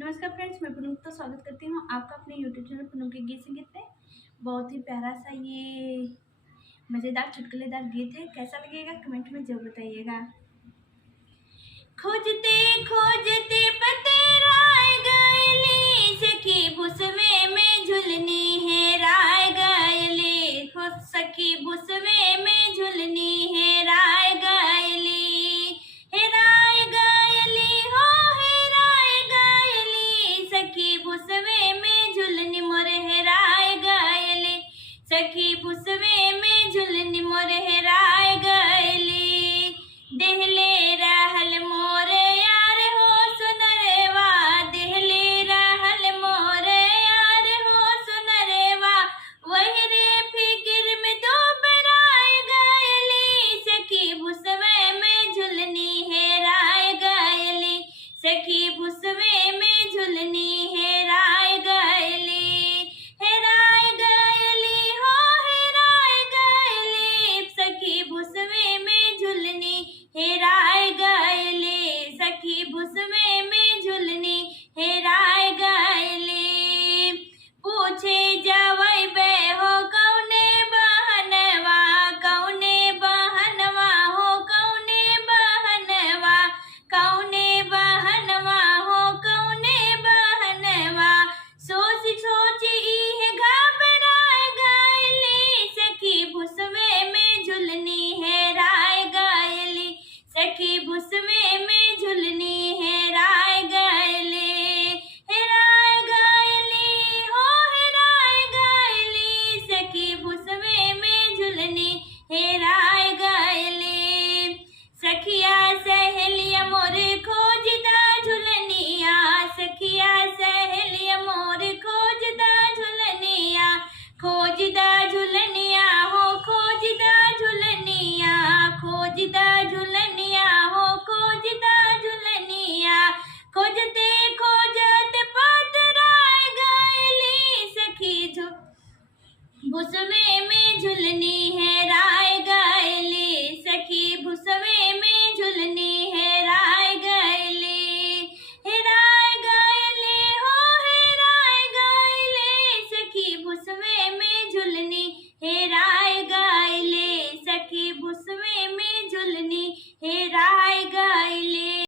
नमस्कार फ्रेंड्स, मैं पूनम तो स्वागत करती हूँ आपका अपने यूट्यूब चैनल पूनम के गीत संगीत में। बहुत ही प्यारा सा ये मज़ेदार चुटकुलेदार गीत है। कैसा लगेगा कमेंट में जरूर बताइएगा। खोजते खोजते पतेराय गयली, सखी भुसवे में झुलनी हेराय गयली। सखी भुसवे में झुलनी हेराय गयली, हेराय गयली हो हेराय गयली। सखी भुसवे में झुलनी मोर हेराय गयली, सखी भुसवे में झुलनी मोर हेराय गयली। देहले रहल मोर यार हो सुनरवा, देहले रहल मोर यार हो सुनरवा। वही रे फिकिर में दो बराय गयली, सखी भुसवे में झुलनी हेराय गयली, सखी भुसवे में झुलनी हेराय गयली, हेराय गयली हो हेराय गयली। सखी भुसवे में झुलनी हेराय गयली, सखी भुसवे में झुलनी हेराय गयली। पूछे जवै बे हो कौने बहनवा, कौने बहनवा हो कौने बहनवा, कौने बहनवा हो कौने बहनवा। सोच सोच इहे घबराय गयली, सखी भुसवे में झुलनी हेराय गयली, सखी भुसवे में झुलनी हेराय गयली, हेराय गयली हो हेराय गयली। सखी भुसवे में झुलनी हेराय गयली। सखिया सहेलिया मोर खोजदा झुलनिया, सखिया सहेलिया मोर खोजदा झुलनिया, खोजदा झुलनिया हो खोजदा झुलनिया, खोजदा झुलनिया हो खोजदा झुलनिया। खोजते खोजते पतराय गयली, सखी भुसवे में झुलनी है